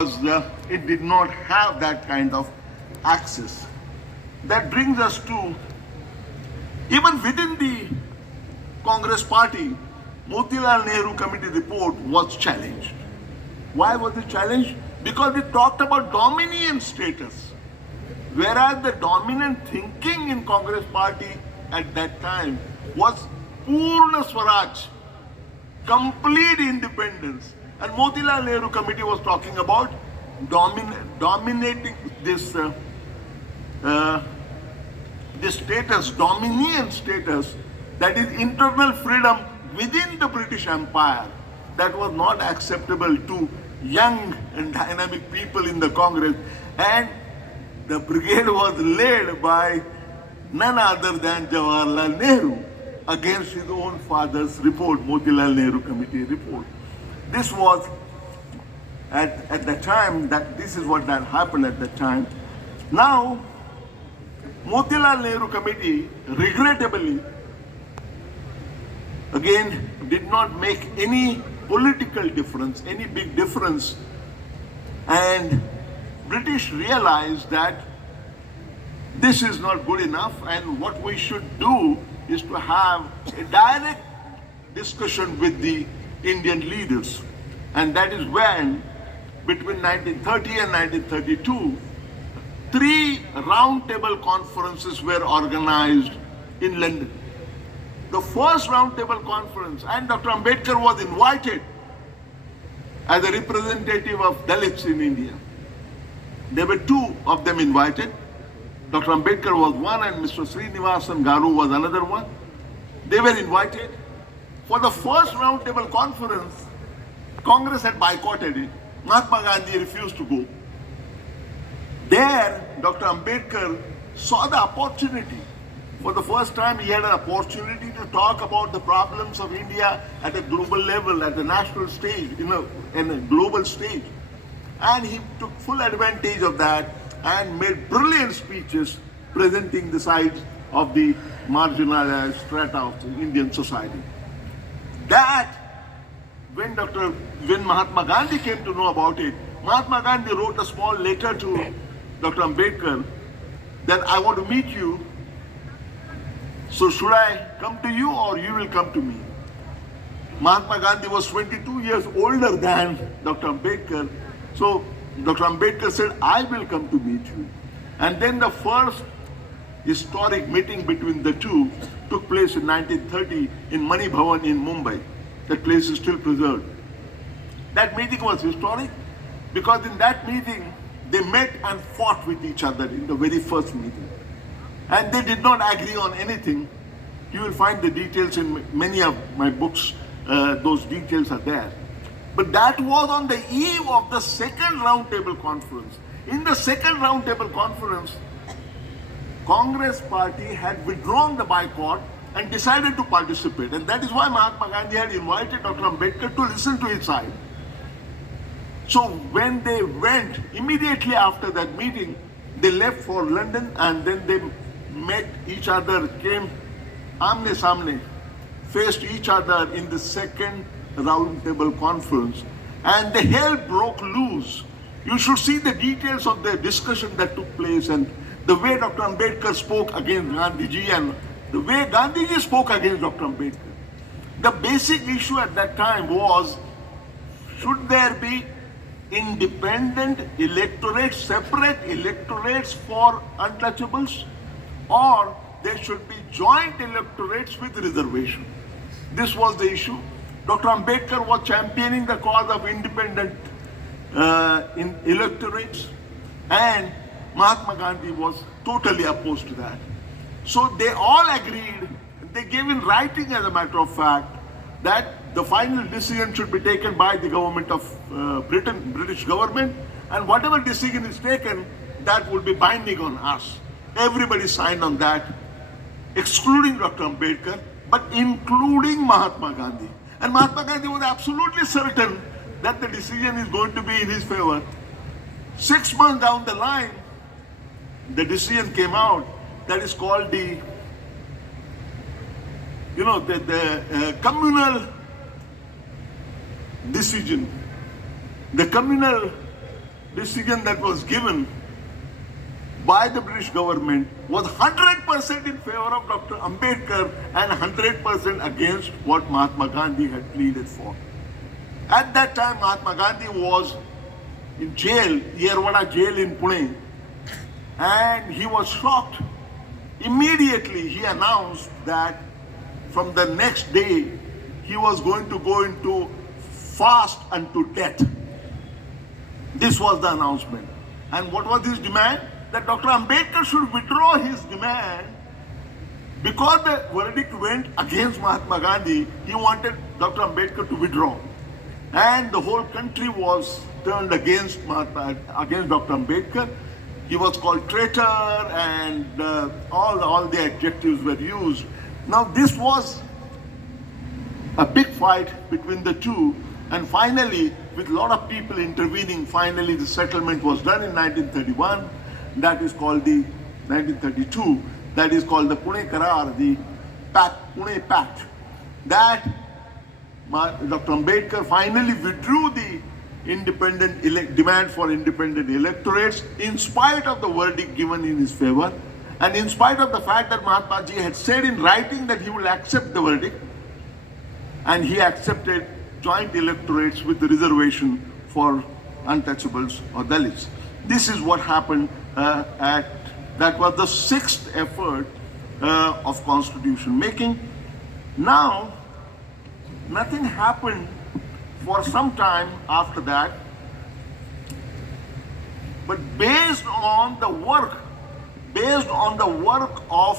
it did not have that kind of access. That brings us to, even within the Congress party, Motilal Nehru Committee report was challenged. Why was it challenged? Because it talked about dominion status. Whereas the dominant thinking in Congress party at that time was Purna Swaraj, complete independence. And Motilal Nehru Committee was talking about dominating this status, dominion status, that is internal freedom within the British Empire, that was not acceptable to young and dynamic people in the Congress. And the brigade was led by none other than Jawaharlal Nehru against his own father's report, Motilal Nehru Committee report. This was at the time, that this is what that happened at the time. Now, Motilal Nehru Committee, regrettably, again, did not make any political difference, any big difference. And British realized that this is not good enough, and what we should do is to have a direct discussion with the Indian leaders. And that is when, between 1930 and 1932, 3 roundtable conferences were organized in London. The first roundtable conference, and Dr. Ambedkar was invited as a representative of Dalits in India. There were 2 of them invited. Dr. Ambedkar was one, and Mr. Srinivasan Garu was another one. They were invited. For the first roundtable conference, Congress had boycotted it. Mahatma Gandhi refused to go. There, Dr. Ambedkar saw the opportunity. For the first time, he had an opportunity to talk about the problems of India at a global level, at a national stage, in a global stage. And he took full advantage of that and made brilliant speeches presenting the sides of the marginalized strata of the Indian society. That, when Mahatma Gandhi came to know about it, Mahatma Gandhi wrote a small letter to Dr. Ambedkar that I want to meet you. So should I come to you or you will come to me? Mahatma Gandhi was 22 years older than Dr. Ambedkar. So Dr. Ambedkar said, I will come to meet you. And then the first historic meeting between the two took place in 1930 in Mani Bhavan in Mumbai. That place is still preserved. That meeting was historic because in that meeting, they met and fought with each other in the very first meeting. And they did not agree on anything. You will find the details in many of my books. Those details are there. But that was on the eve of the second roundtable conference. In the second roundtable conference, Congress party had withdrawn the boycott and decided to participate. And that is why Mahatma Gandhi had invited Dr. Ambedkar to listen to his side. So when they went, immediately after that meeting, they left for London and then they met each other, came amne samne, faced each other in the second roundtable conference, and the hell broke loose. You should see the details of the discussion that took place and the way Dr. Ambedkar spoke against Gandhiji and the way Gandhiji spoke against Dr. Ambedkar. The basic issue at that time was, should there be independent electorates, separate electorates for untouchables, or there should be joint electorates with reservation? This was the issue. Dr. Ambedkar was championing the cause of independent electorates, and Mahatma Gandhi was totally opposed to that. So they all agreed, they gave in writing as a matter of fact, that the final decision should be taken by the government of British government, and whatever decision is taken, that would be binding on us. Everybody signed on that, excluding Dr. Ambedkar, but including Mahatma Gandhi. And Mahatma Gandhi was absolutely certain that the decision is going to be in his favor. 6 months down the line, the decision came out that is called the communal decision. The communal decision that was given by the British government was 100% in favor of Dr. Ambedkar and 100% against what Mahatma Gandhi had pleaded for. At that time, Mahatma Gandhi was in jail, Yerwada jail in Pune, and he was shocked. Immediately, he announced that from the next day, he was going to go into fast unto death. This was the announcement. And what was his demand? That Dr. Ambedkar should withdraw his demand. Because the verdict went against Mahatma Gandhi, he wanted Dr. Ambedkar to withdraw. And the whole country was turned against against Dr. Ambedkar. He was called traitor, and all the adjectives were used. Now this was a big fight between the two, and finally, with a lot of people intervening, finally the settlement was done in 1931. That is called the 1932. That is called the Pune Karar, the Pune Pact. That Dr. Ambedkar finally withdrew the demand for independent electorates in spite of the verdict given in his favor, and in spite of the fact that Mahatma Ji had said in writing that he will accept the verdict, and he accepted joint electorates with the reservation for untouchables or Dalits. This is what happened that was the sixth effort of constitution making. Now, nothing happened for some time after that, but based on the work of